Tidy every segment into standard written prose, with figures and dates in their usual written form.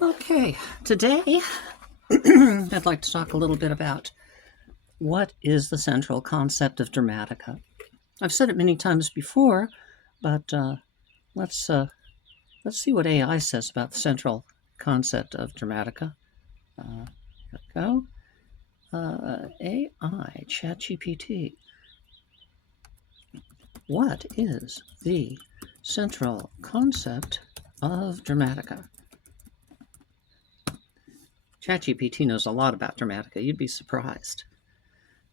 Okay, today I'd like to talk a little bit about what is the central concept of Dramatica. I've said it many times before, but let's uh, let's see what AI says about the central concept of Dramatica. Here we go. AI, ChatGPT. What is the central concept of Dramatica? ChatGPT knows a lot about Dramatica. You'd be surprised.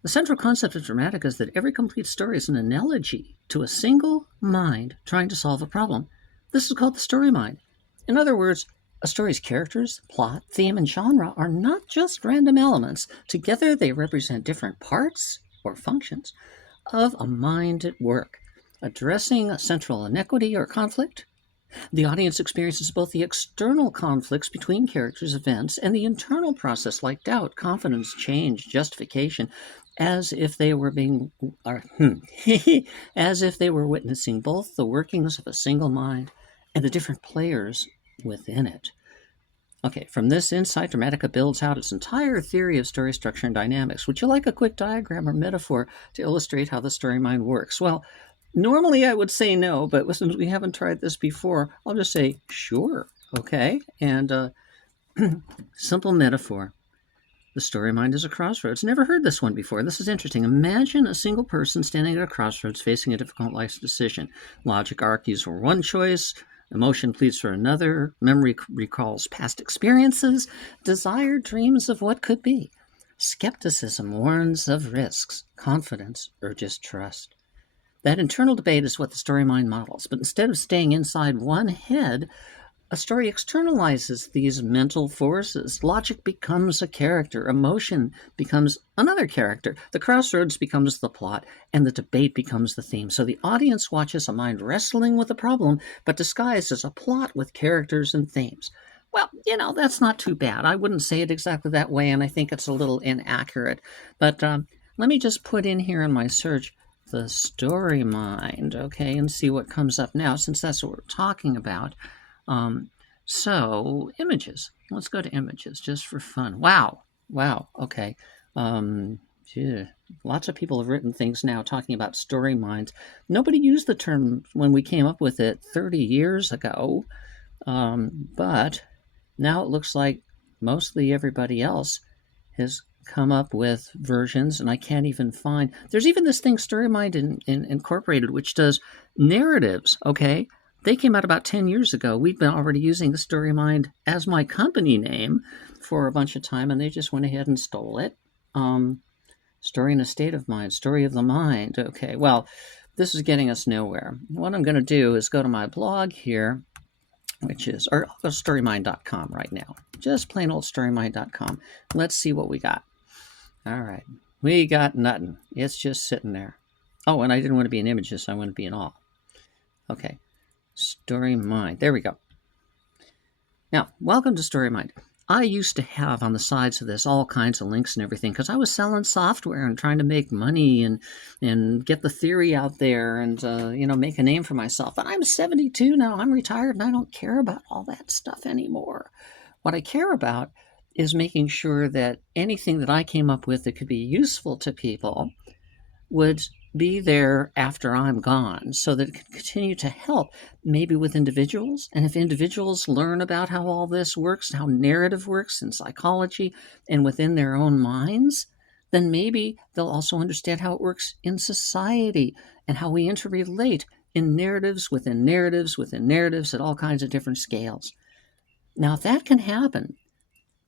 The central concept of Dramatica is that every complete story is an analogy to a single mind trying to solve a problem. This is called the story mind. In other words, a story's characters, plot, theme, and genre are not just random elements. Together, they represent different parts or functions of a mind at work, addressing a central inequity or conflict. The audience experiences both the external conflicts between characters, events, and the internal process like doubt, confidence, change, justification, as if they were as if they were witnessing both the workings of a single mind and the different players within it. Okay, from this insight, Dramatica builds out its entire theory of story structure and dynamics. Would you like a quick diagram or metaphor to illustrate how the story mind works? Well, normally I would say no, but since we haven't tried this before, I'll just say sure. Okay, and simple metaphor. The story mind is a crossroads. Never heard this one before. This is interesting. Imagine a single person standing at a crossroads facing a difficult life decision. Logic argues for one choice, emotion pleads for another, memory recalls past experiences, desire dreams of what could be. Skepticism warns of risks, confidence urges trust. That internal debate is what the story mind models, but instead of staying inside one head, a story externalizes these mental forces. Logic becomes a character, emotion becomes another character, the crossroads becomes the plot, and the debate becomes the theme. So the audience watches a mind wrestling with a problem, but disguised as a plot with characters and themes. Well, that's not too bad. I wouldn't say it exactly that way, and I think it's a little inaccurate. But let me just put in here in my search the story mind, okay, and see what comes up now, since that's what we're talking about. So images. Let's go to images just for fun. Wow. Okay. Lots of people have written things now talking about story minds. Nobody used the term when we came up with it 30 years ago. But now it looks like mostly everybody else has come up with versions, and I can't even find. There's even this thing, Story Mind Incorporated, which does narratives, okay? They came out about 10 years ago. We've been already using the Story Mind as my company name for a bunch of time, and they just went ahead and stole it. Story in a State of Mind, Story of the Mind. Okay, well, this is getting us nowhere. What I'm going to do is go to my blog here, or I'll go to storymind.com right now. Just plain old storymind.com. Let's see what we got. All right, we got nothing. It's just sitting there. Oh, and I didn't want to be in images. I want to be in all. Okay. Story Mind. There we go. Now, welcome to Story Mind. I used to have on the sides of this all kinds of links and everything because I was selling software and trying to make money and get the theory out there and make a name for myself. But I'm 72 now. I'm retired and I don't care about all that stuff anymore. What I care about is making sure that anything that I came up with that could be useful to people would be there after I'm gone so that it can continue to help maybe with individuals. And if individuals learn about how all this works, how narrative works in psychology and within their own minds, then maybe they'll also understand how it works in society and how we interrelate in narratives within narratives within narratives at all kinds of different scales. Now, if that can happen,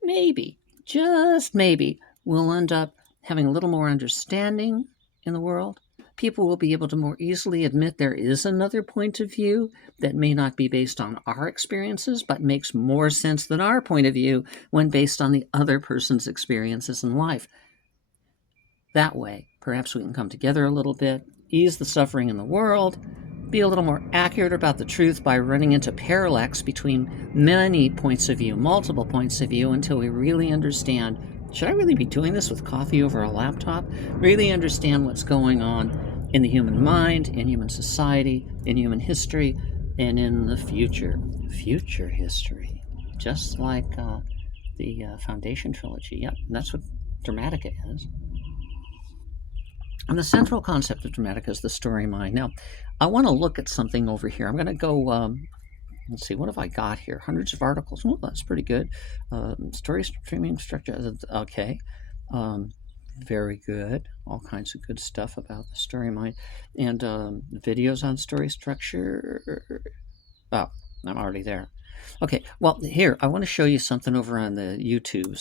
maybe, just maybe, we'll end up having a little more understanding in the world. People will be able to more easily admit there is another point of view that may not be based on our experiences, but makes more sense than our point of view when based on the other person's experiences in life. That way, perhaps we can come together a little bit, ease the suffering in the world, be a little more accurate about the truth by running into parallax between many points of view, multiple points of view, until we really understand, should I really be doing this with coffee over a laptop? Really understand what's going on in the human mind, in human society, in human history, and in the future history. just like the Foundation trilogy. Yep, and that's what Dramatica is. And the central concept of Dramatica is the story mind. Now, I want to look at something over here. I'm going to go, let's see, what have I got here? Hundreds of articles. Well, that's pretty good. Story streaming structure. Okay. Very good. All kinds of good stuff about the story mind. And videos on story structure. Oh, I'm already there. Okay, well, here, I want to show you something over on the YouTube.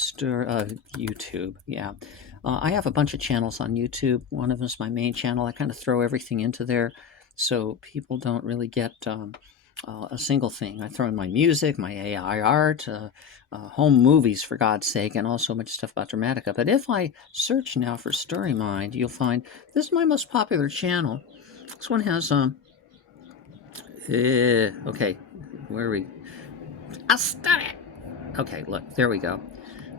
YouTube, yeah. I have a bunch of channels on YouTube. One of them is my main channel. I kind of throw everything into there so people don't really get a single thing. I throw in my music, my AI art, home movies, for God's sake, and also much stuff about Dramatica. But if I search now for Story Mind, you'll find this is my most popular channel. This one has, okay, where are we? I'll stop it! Okay, look, there we go.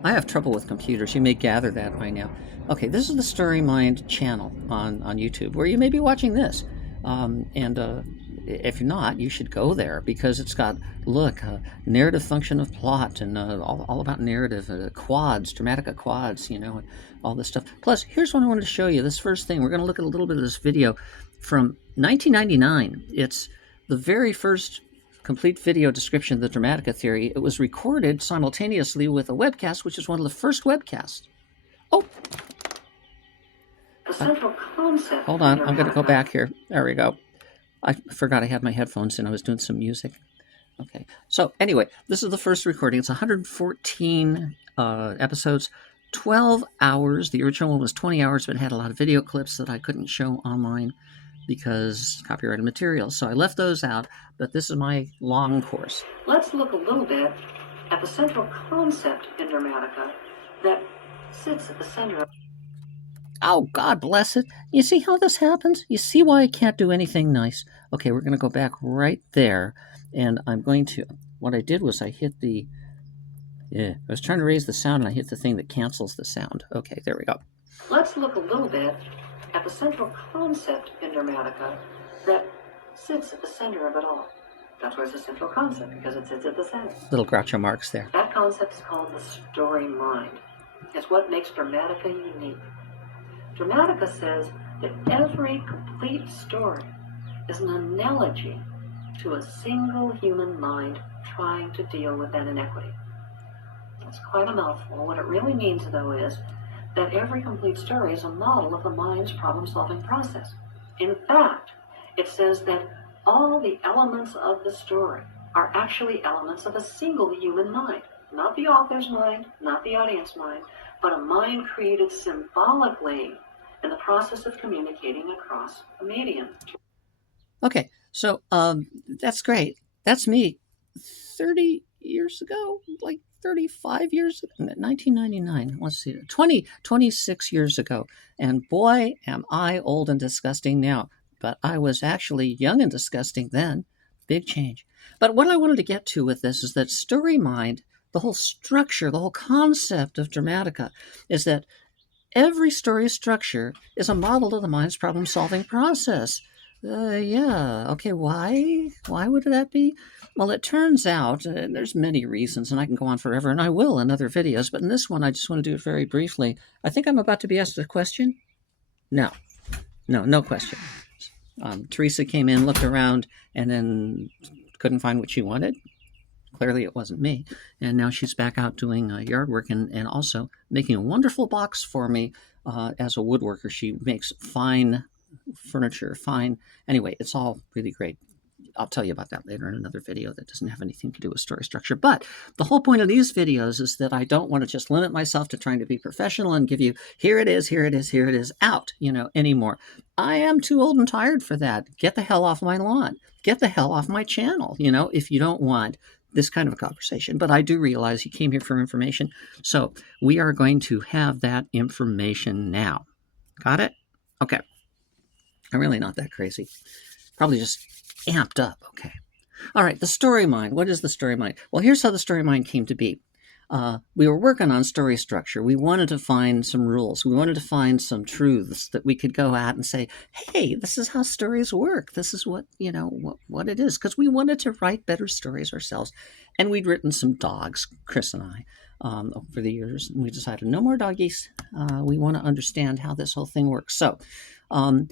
I have trouble with computers. You may gather that by now. Okay, this is the Story Mind channel on YouTube, where you may be watching this. If you're not, you should go there, because it's got, look, narrative function of plot, and all about narrative, quads, Dramatica quads, you know, all this stuff. Plus, here's what I wanted to show you. This first thing, we're going to look at a little bit of this video from 1999. It's the very first complete video description of the Dramatica theory. It was recorded simultaneously with a webcast, which is one of the first webcasts. Oh! The central concept. Hold on, I'm going to go back here. There we go. I forgot I had my headphones in. I was doing some music. Okay. So anyway, this is the first recording. It's 114 episodes, 12 hours. The original one was 20 hours, but it had a lot of video clips that I couldn't show online because copyrighted material. So I left those out, but this is my long course. Let's look a little bit at the central concept in Dramatica that sits at the center of... Oh, God bless it. You see how this happens? You see why I can't do anything nice? Okay, we're going to go back right there, and I'm going to... What I did was I hit the... I was trying to raise the sound, and I hit the thing that cancels the sound. Okay, there we go. Let's look a little bit at the central concept in Dramatica that sits at the center of it all. That's why it's a central concept, because it sits at the center. Little Groucho Marx there. That concept is called the story mind. It's what makes Dramatica unique. Dramatica says that every complete story is an analogy to a single human mind trying to deal with that inequity. That's quite a mouthful. What it really means, though, is that every complete story is a model of the mind's problem-solving process. In fact, it says that all the elements of the story are actually elements of a single human mind. Not the author's mind, not the audience mind, but a mind created symbolically in the process of communicating across a medium. Okay, so that's great. That's me 30 years ago, like 35 years ago, 1999, let's see, 26 years ago. And boy, am I old and disgusting now. But I was actually young and disgusting then. Big change. But what I wanted to get to with this is that story mind, the whole structure, the whole concept of Dramatica, is that every story structure is a model of the mind's problem-solving process. Yeah. Okay, why? Why would that be? Well, it turns out, and there's many reasons, and I can go on forever, and I will in other videos, but in this one, I just want to do it very briefly. I think I'm about to be asked a question. No, no question. Teresa came in, looked around, and then couldn't find what she wanted. Clearly it wasn't me. And now she's back out doing yard work and also making a wonderful box for me as a woodworker. She makes fine furniture, fine. Anyway, it's all really great. I'll tell you about that later in another video that doesn't have anything to do with story structure. But the whole point of these videos is that I don't want to just limit myself to trying to be professional and give you, here it is, here it is, here it is, out, anymore. I am too old and tired for that. Get the hell off my lawn. Get the hell off my channel, if you don't want this kind of a conversation. But I do realize you came here for information. So we are going to have that information now. Got it? Okay. I'm really not that crazy. Probably just amped up. Okay. All right. The story mind. What is the story mind? Well, here's how the story mind came to be. We were working on story structure. We wanted to find some rules. We wanted to find some truths that we could go out and say, "Hey, this is how stories work. This is what what it is." Because we wanted to write better stories ourselves, and we'd written some dogs, Chris and I, over the years. And we decided no more doggies. We want to understand how this whole thing works. So, um,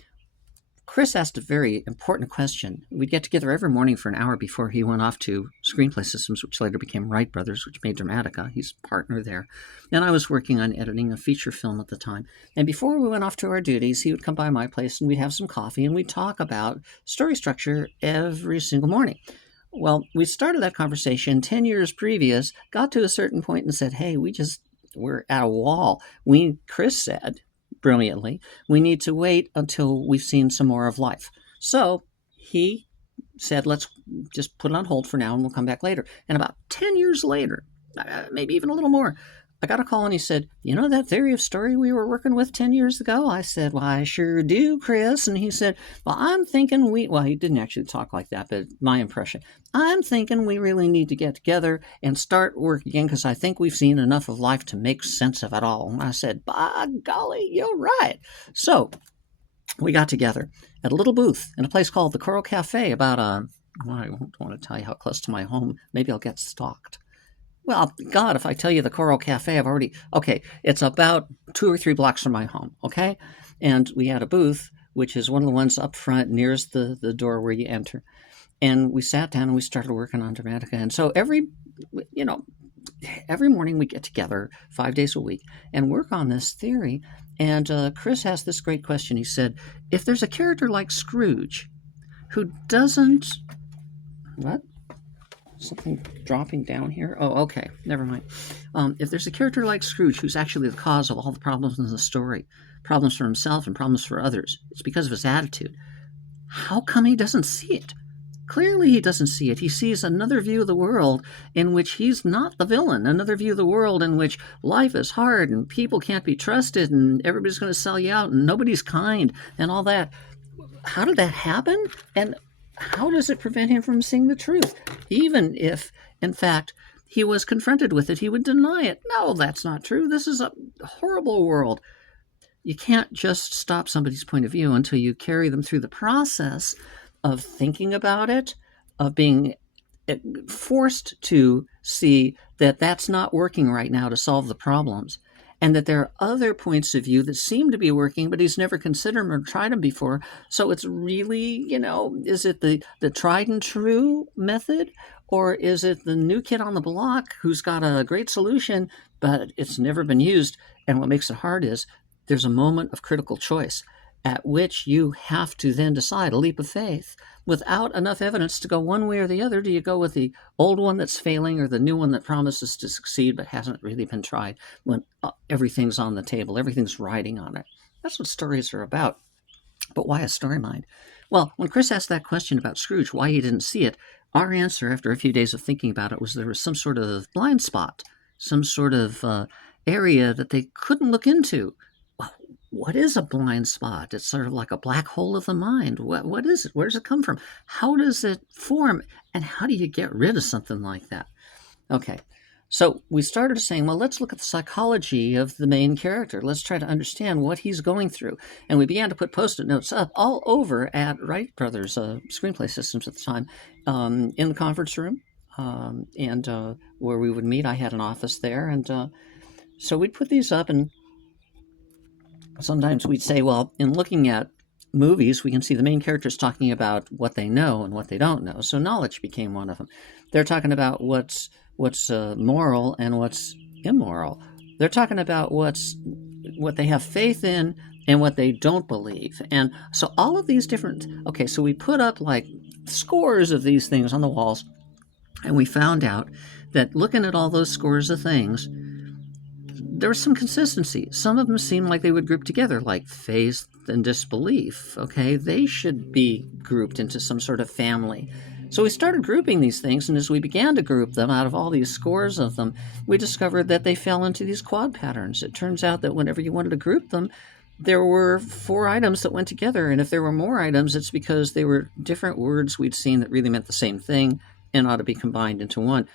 Chris asked a very important question. We'd get together every morning for an hour before he went off to Screenplay Systems, which later became Wright Brothers, which made Dramatica. He's a partner there. And I was working on editing a feature film at the time. And before we went off to our duties, he would come by my place and we'd have some coffee and we'd talk about story structure every single morning. Well, we started that conversation 10 years previous, got to a certain point and said, hey, we're at a wall. Chris said, brilliantly, we need to wait until we've seen some more of life. So he said, let's just put it on hold for now and we'll come back later. And about 10 years later, maybe even a little more, I got a call and he said, you know that theory of story we were working with 10 years ago? I said, well, I sure do, Chris. And he said, well, I'm thinking well, he didn't actually talk like that, but my impression, I'm thinking we really need to get together and start work again because I think we've seen enough of life to make sense of it all. And I said, by golly, you're right. So we got together at a little booth in a place called the Coral Cafe about, well, I don't want to tell you how close to my home. Maybe I'll get stalked. Well, God, if I tell you the Coral Cafe, okay, it's about 2 or 3 blocks from my home, okay? And we had a booth, which is one of the ones up front nearest the door where you enter. And we sat down and we started working on Dramatica. And so every morning we get together 5 days a week and work on this theory. And Chris asked this great question. He said, if there's a character like Scrooge who doesn't... What? Something dropping down here. Oh, okay. Never mind. If there's a character like Scrooge who's actually the cause of all the problems in the story, problems for himself and problems for others, it's because of his attitude. How come he doesn't see it? Clearly he doesn't see it. He sees another view of the world in which he's not the villain, another view of the world in which life is hard and people can't be trusted and everybody's going to sell you out and nobody's kind and all that. How did that happen? And how does it prevent him from seeing the truth? Even if, in fact, he was confronted with it, he would deny it. No, that's not true. This is a horrible world. You can't just stop somebody's point of view until you carry them through the process of thinking about it, of being forced to see that that's not working right now to solve the problems, and that there are other points of view that seem to be working, but he's never considered them or tried them before. So it's really, is it the tried and true method, or is it the new kid on the block who's got a great solution, but it's never been used? And what makes it hard is there's a moment of critical choice at which you have to then decide, a leap of faith. Without enough evidence to go one way or the other, do you go with the old one that's failing or the new one that promises to succeed but hasn't really been tried when everything's on the table, everything's riding on it? That's what stories are about. But why a story mind? Well, when Chris asked that question about Scrooge, why he didn't see it, our answer after a few days of thinking about it was there was some sort of blind spot, some sort of area that they couldn't look into. What is a blind spot? It's sort of like a black hole of the mind. What is it? Where does it come from? How does it form? And how do you get rid of something like that? Okay, so we started saying, well, let's look at the psychology of the main character. Let's try to understand what he's going through. And we began to put Post-it notes up all over at Wright Brothers Screenplay Systems at the time, in the conference room, and where we would meet. I had an office there, and so we'd put these up, and sometimes we'd say, well, in looking at movies, we can see the main characters talking about what they know and what they don't know. So knowledge became one of them. They're talking about what's moral and what's immoral. They're talking about what they have faith in and what they don't believe. And so all of these different, okay, so we put up like scores of these things on the walls, and we found out that looking at all those scores of things, there was some consistency. Some of them seemed like they would group together, like faith and disbelief. Okay, they should be grouped into some sort of family. So we started grouping these things, and as we began to group them out of all these scores of them, we discovered that they fell into these quad patterns. It turns out that whenever you wanted to group them, there were 4 items that went together, and if there were more items, it's because they were different words we'd seen that really meant the same thing and ought to be combined into one.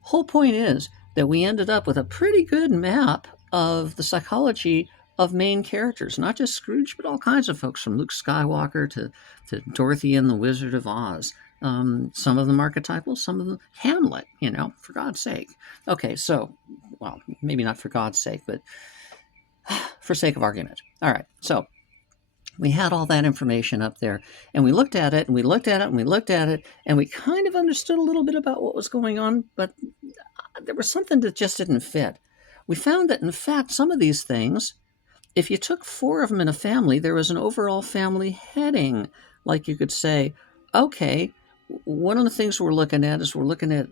Whole point is, that we ended up with a pretty good map of the psychology of main characters, not just Scrooge, but all kinds of folks from Luke Skywalker to Dorothy and the Wizard of Oz. Some of them archetypal, some of them Hamlet, for God's sake. Okay, so, well, maybe not for God's sake, but for sake of argument. All right, so we had all that information up there, and we looked at it, and we looked at it, and we looked at it, and we kind of understood a little bit about what was going on, but there was something that just didn't fit. We found that, in fact, some of these things, if you took 4 of them in a family, there was an overall family heading. Like you could say, okay, one of the things we're looking at is we're looking at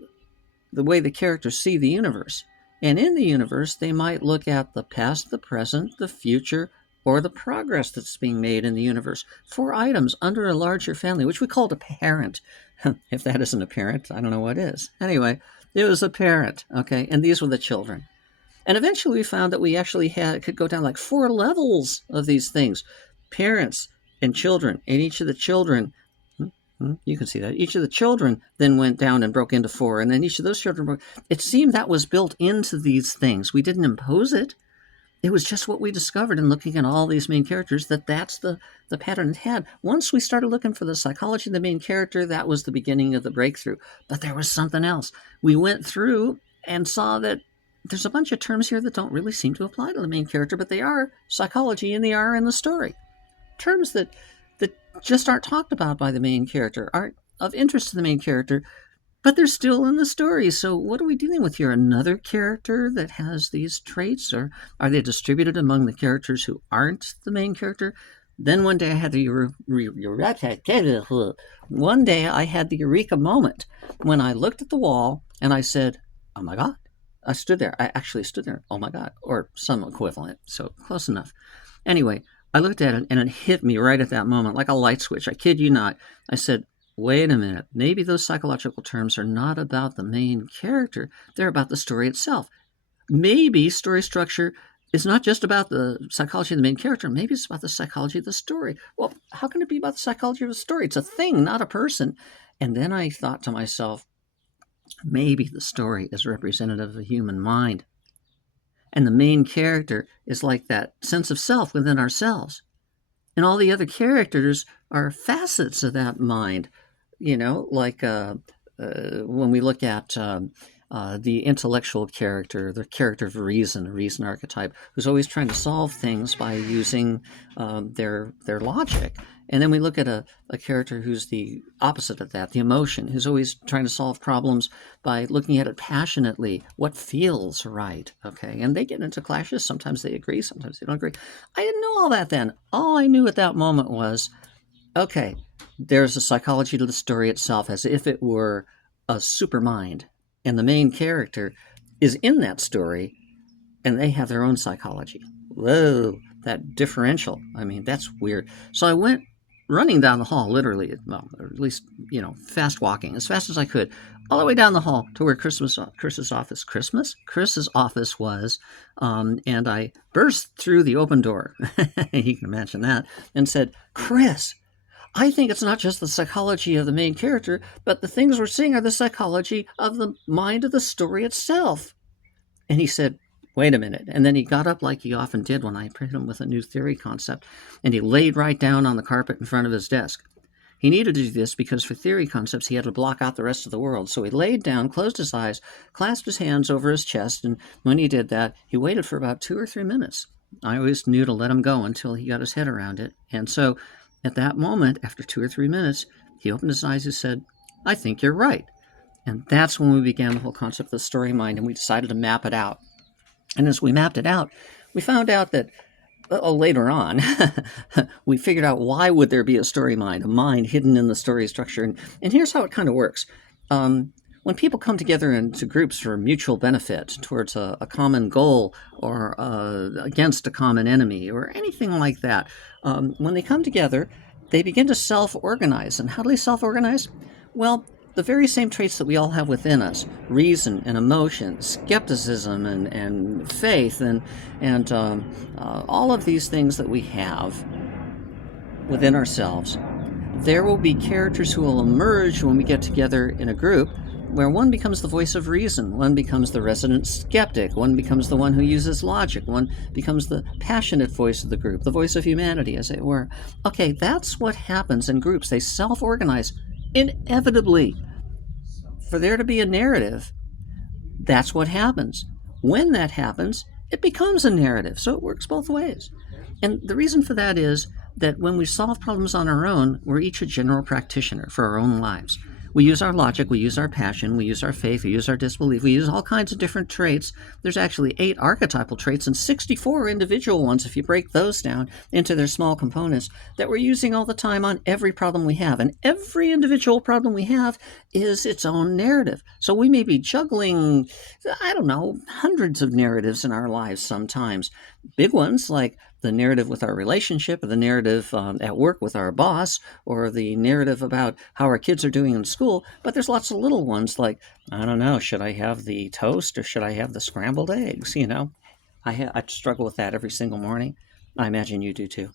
the way the characters see the universe. And in the universe, they might look at the past, the present, the future, or the progress that's being made in the universe. 4 items under a larger family, which we called a parent. If that isn't a parent, I don't know what is. Anyway, it was a parent, okay? And these were the children. And eventually we found that we actually could go down like 4 levels of these things. Parents and children, and each of the children, you can see that, each of the children then went down and broke into 4, and then each of those children broke. It seemed that was built into these things. We didn't impose it. It was just what we discovered in looking at all these main characters, that's the pattern it had. Once we started looking for the psychology of the main character, that was the beginning of the breakthrough. But there was something else. We went through and saw that there's a bunch of terms here that don't really seem to apply to the main character, but they are psychology and they are in the story. Terms that just aren't talked about by the main character, aren't of interest to the main character, but they're still in the story. So what are we dealing with here? Another character that has these traits, or are they distributed among the characters who aren't the main character? Then one day I had the eureka moment when I looked at the wall and I said, oh my God. I stood there. I actually stood there. Oh my God. Or some equivalent. So close enough. Anyway, I looked at it and it hit me right at that moment like a light switch. I kid you not. I said, wait a minute. Maybe those psychological terms are not about the main character. They're about the story itself. Maybe story structure is not just about the psychology of the main character. Maybe it's about the psychology of the story. Well, how can it be about the psychology of the story? It's a thing, not a person. And then I thought to myself, maybe the story is representative of the human mind. And the main character is like that sense of self within ourselves. And all the other characters are facets of that mind. Like when we look at the intellectual character, the character of reason, a reason archetype, who's always trying to solve things by using their logic. And then we look at a character who's the opposite of that, the emotion, who's always trying to solve problems by looking at it passionately, what feels right, okay? And they get into clashes. Sometimes they agree, sometimes they don't agree. I didn't know all that then. All I knew at that moment was, okay, there's a psychology to the story itself as if it were a super mind. And the main character is in that story, and they have their own psychology. Whoa, that differential. I mean, that's weird. So I went running down the hall, literally, well, or at least, fast walking, as fast as I could, all the way down the hall to where Chris's office was, and I burst through the open door, you can imagine that, and said, Chris, I think it's not just the psychology of the main character, but the things we're seeing are the psychology of the mind of the story itself. And he said, wait a minute. And then he got up like he often did when I hit him with a new theory concept, and he laid right down on the carpet in front of his desk. He needed to do this because for theory concepts, he had to block out the rest of the world. So he laid down, closed his eyes, clasped his hands over his chest, and when he did that, he waited for about 2 or 3 minutes. I always knew to let him go until he got his head around it. And so at that moment, after 2 or 3 minutes, he opened his eyes and said, I think you're right. And that's when we began the whole concept of the story mind, and we decided to map it out. And as we mapped it out, we found out that later on, we figured out why would there be a story mind, a mind hidden in the story structure. And here's how it kind of works. When people come together into groups for mutual benefit towards a common goal or against a common enemy or anything like that, when they come together, they begin to self-organize. And how do they self-organize? Well, the very same traits that we all have within us, reason and emotion, skepticism and faith and all of these things that we have within ourselves, there will be characters who will emerge when we get together in a group where one becomes the voice of reason, one becomes the resident skeptic, one becomes the one who uses logic, one becomes the passionate voice of the group, the voice of humanity, as it were. Okay, that's what happens in groups. They self organize inevitably. For there to be a narrative, that's what happens. When that happens, it becomes a narrative. So it works both ways. And the reason for that is that when we solve problems on our own, we're each a general practitioner for our own lives. We use our logic, we use our passion, we use our faith, we use our disbelief, we use all kinds of different traits. There's actually 8 archetypal traits and 64 individual ones, if you break those down into their small components, that we're using all the time on every problem we have. And every individual problem we have is its own narrative. So we may be juggling, I don't know, hundreds of narratives in our lives sometimes. Big ones like the narrative with our relationship, or the narrative at work with our boss, or the narrative about how our kids are doing in school. But there's lots of little ones like, I don't know, should I have the toast or should I have the scrambled eggs? I struggle with that every single morning. I imagine you do too.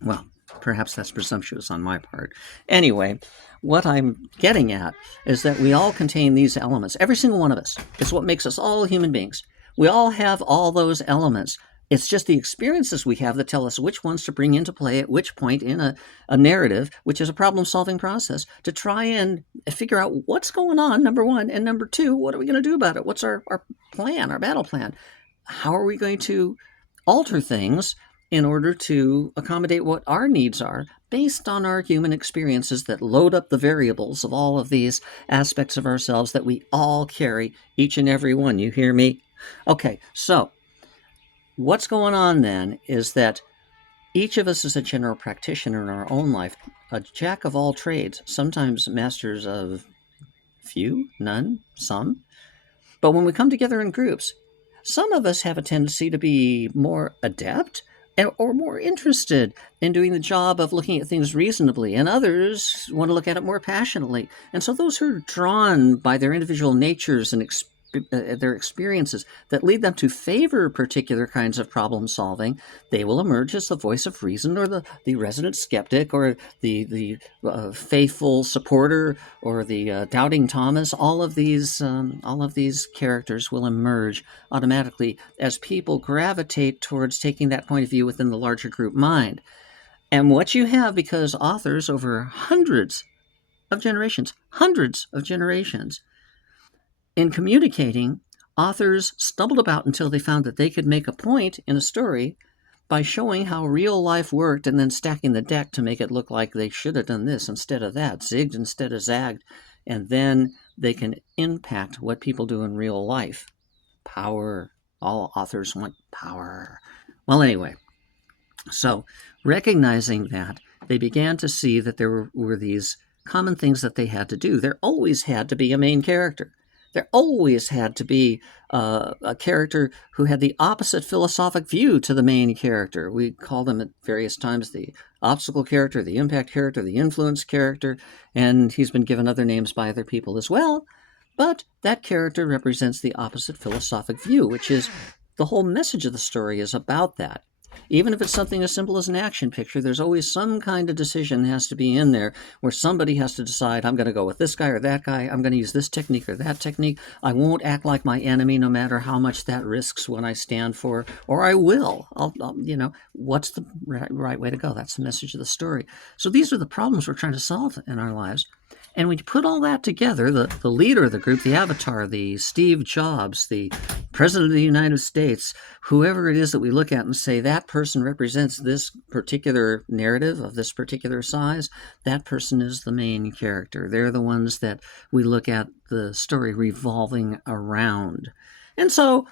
Well, perhaps that's presumptuous on my part. Anyway, what I'm getting at is that we all contain these elements. Every single one of us. It's what makes us all human beings. We all have all those elements. It's just the experiences we have that tell us which ones to bring into play at which point in a narrative, which is a problem-solving process, to try and figure out what's going on, number one, and number two, what are we going to do about it? What's our plan, our battle plan? How are we going to alter things in order to accommodate what our needs are based on our human experiences that load up the variables of all of these aspects of ourselves that we all carry, each and every one. You hear me? Okay, so what's going on then is that each of us is a general practitioner in our own life, a jack of all trades, sometimes masters of few, none, some. But when we come together in groups, some of us have a tendency to be more adept or more interested in doing the job of looking at things reasonably, and others want to look at it more passionately. And so those who are drawn by their individual natures and their experiences that lead them to favor particular kinds of problem solving, they will emerge as the voice of reason, or the resident skeptic, or the faithful supporter, or the doubting Thomas. All of these characters will emerge automatically as people gravitate towards taking that point of view within the larger group mind. And what you have, because authors over hundreds of generations, in communicating, authors stumbled about until they found that they could make a point in a story by showing how real life worked and then stacking the deck to make it look like they should have done this instead of that, zigged instead of zagged, and then they can impact what people do in real life. Power. All authors want power. Well, anyway, so recognizing that, they began to see that there were these common things that they had to do. There always had to be a main character. There always had to be a character who had the opposite philosophic view to the main character. We call them at various times the obstacle character, the impact character, the influence character, and he's been given other names by other people as well. But that character represents the opposite philosophic view, which is the whole message of the story is about that. Even if it's something as simple as an action picture, there's always some kind of decision that has to be in there where somebody has to decide, I'm going to go with this guy or that guy, I'm going to use this technique or that technique, I won't act like my enemy no matter how much that risks what I stand for, or I will. What's the right way to go? That's the message of the story. So these are the problems we're trying to solve in our lives. And when you put all that together, the leader of the group, the avatar, the Steve Jobs, the President of the United States, whoever it is that we look at and say that person represents this particular narrative of this particular size, that person is the main character. They're the ones that we look at the story revolving around. And so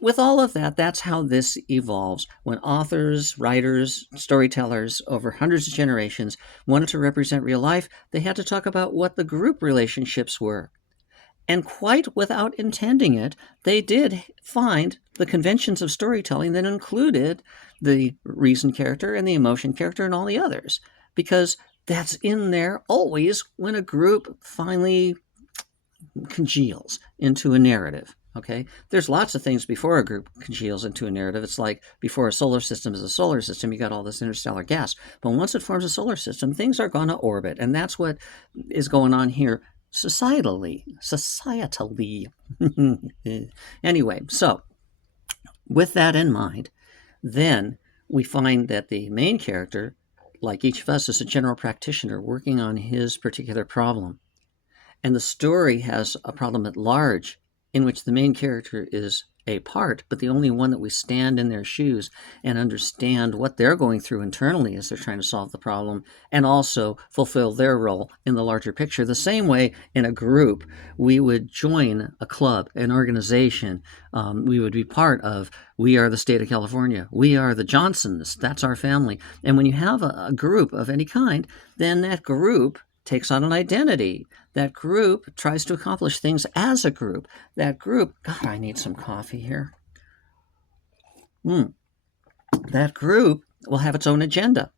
with all of that, that's how this evolves. When authors, writers, storytellers over hundreds of generations wanted to represent real life, they had to talk about what the group relationships were. And quite without intending it, they did find the conventions of storytelling that included the reason character and the emotion character and all the others, because that's in there always when a group finally congeals into a narrative. Okay, there's lots of things before a group congeals into a narrative. It's like before a solar system is a solar system, you got all this interstellar gas. But once it forms a solar system, things are going to orbit. And that's what is going on here societally. Anyway, so with that in mind, then we find that the main character, like each of us, is a general practitioner working on his particular problem. And the story has a problem at large in which the main character is a part, but the only one that we stand in their shoes and understand what they're going through internally as they're trying to solve the problem and also fulfill their role in the larger picture. The same way in a group, we would join a club, an organization. We would be part of, we are the state of California. We are the Johnsons. That's our family. And when you have a group of any kind, then that group takes on an identity. That group tries to accomplish things as a group. That group, God, I need some coffee here. That group will have its own agenda,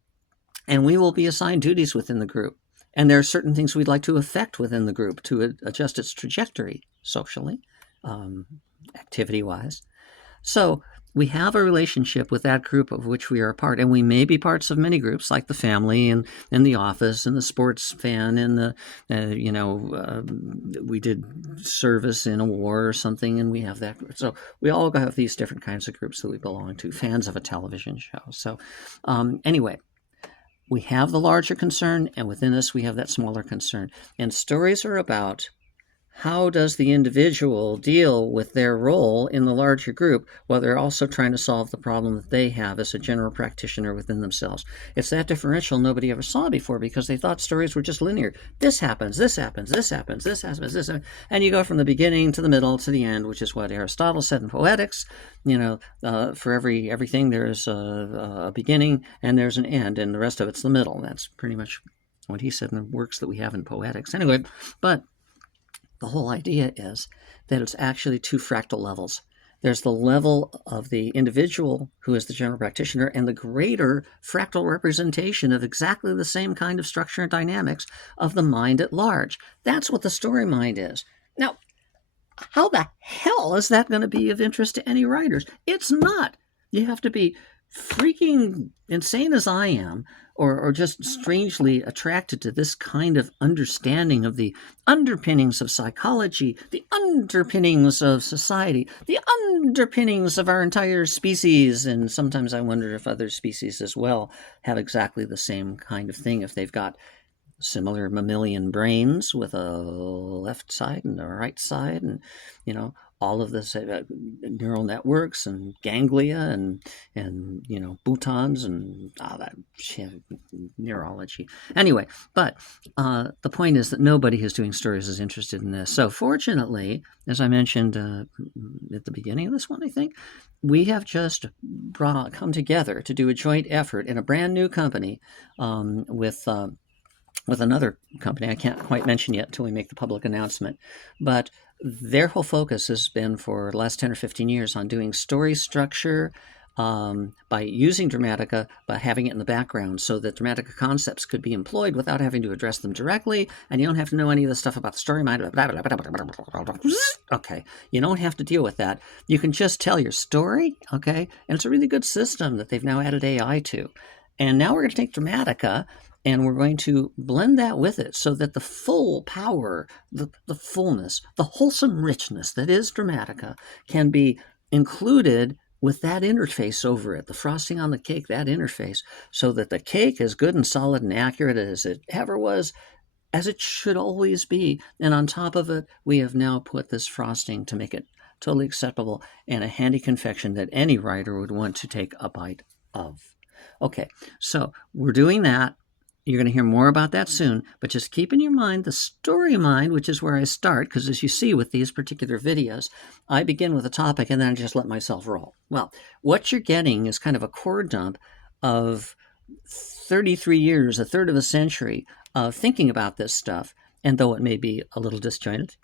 and we will be assigned duties within the group. And there are certain things we'd like to affect within the group to adjust its trajectory socially, activity-wise. So we have a relationship with that group of which we are a part, and we may be parts of many groups like the family and the office and the sports fan and the, we did service in a war or something, and we have that. So we all have these different kinds of groups that we belong to, fans of a television show. So anyway, we have the larger concern, and within us we have that smaller concern. And stories are about how does the individual deal with their role in the larger group while they're also trying to solve the problem that they have as a general practitioner within themselves. It's that differential nobody ever saw before because they thought stories were just linear. This happens, this happens, this happens, this happens, this happens. And you go from the beginning to the middle to the end, which is what Aristotle said in Poetics. For everything there's a beginning and there's an end, and the rest of it's the middle. That's pretty much what he said in the works that we have in Poetics. Anyway, but the whole idea is that it's actually two fractal levels. There's the level of the individual who is the general practitioner and the greater fractal representation of exactly the same kind of structure and dynamics of the mind at large. That's what the story mind is. Now, how the hell is that going to be of interest to any writers? It's not. You have to be freaking insane as I am, or just strangely attracted to this kind of understanding of the underpinnings of psychology, the underpinnings of society, the underpinnings of our entire species. And sometimes I wonder if other species as well have exactly the same kind of thing, if they've got similar mammalian brains with a left side and a right side, and all of this neural networks and ganglia and boutons and all that shit, neurology. Anyway, but the point is that nobody who's doing stories is interested in this. So fortunately, as I mentioned at the beginning of this one, I think we have just come together to do a joint effort in a brand new company with another company I can't quite mention yet until we make the public announcement. But their whole focus has been for the last 10 or 15 years on doing story structure by using Dramatica, but having it in the background so that Dramatica concepts could be employed without having to address them directly, and you don't have to know any of the stuff about the story mind. Okay, you don't have to deal with that. You can just tell your story, okay? And it's a really good system that they've now added AI to. And now we're going to take Dramatica and we're going to blend that with it so that the full power, the fullness, the wholesome richness that is Dramatica can be included with that interface over it, the frosting on the cake, that interface, so that the cake is good and solid and accurate as it ever was, as it should always be. And on top of it, we have now put this frosting to make it totally acceptable and a handy confection that any writer would want to take a bite of. Okay, so we're doing that. You're going to hear more about that soon, but just keep in your mind the story mind, which is where I start, because as you see with these particular videos, I begin with a topic and then I just let myself roll. Well, what you're getting is kind of a core dump of 33 years, a third of a century of thinking about this stuff. And though it may be a little disjointed,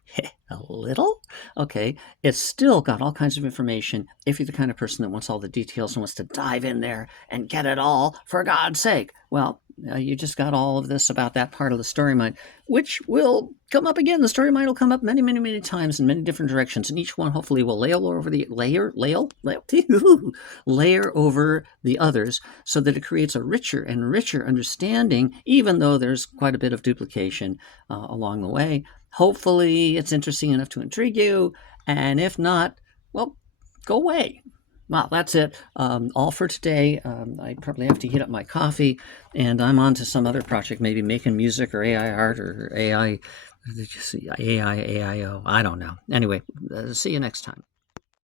a little, okay, it's still got all kinds of information if you're the kind of person that wants all the details and wants to dive in there and get it all, for God's sake. Well, you just got all of this about that part of the story mind, which will come up again. The story mind will come up many, many, many times in many different directions, and each one hopefully will layer over the others so that it creates a richer and richer understanding, even though there's quite a bit of duplication along the way. Hopefully, it's interesting enough to intrigue you. And if not, well, go away. Well, that's it. All for today. I probably have to heat up my coffee, and I'm on to some other project, maybe making music or AI art or AI, AI, AIO. I don't know. Anyway, see you next time.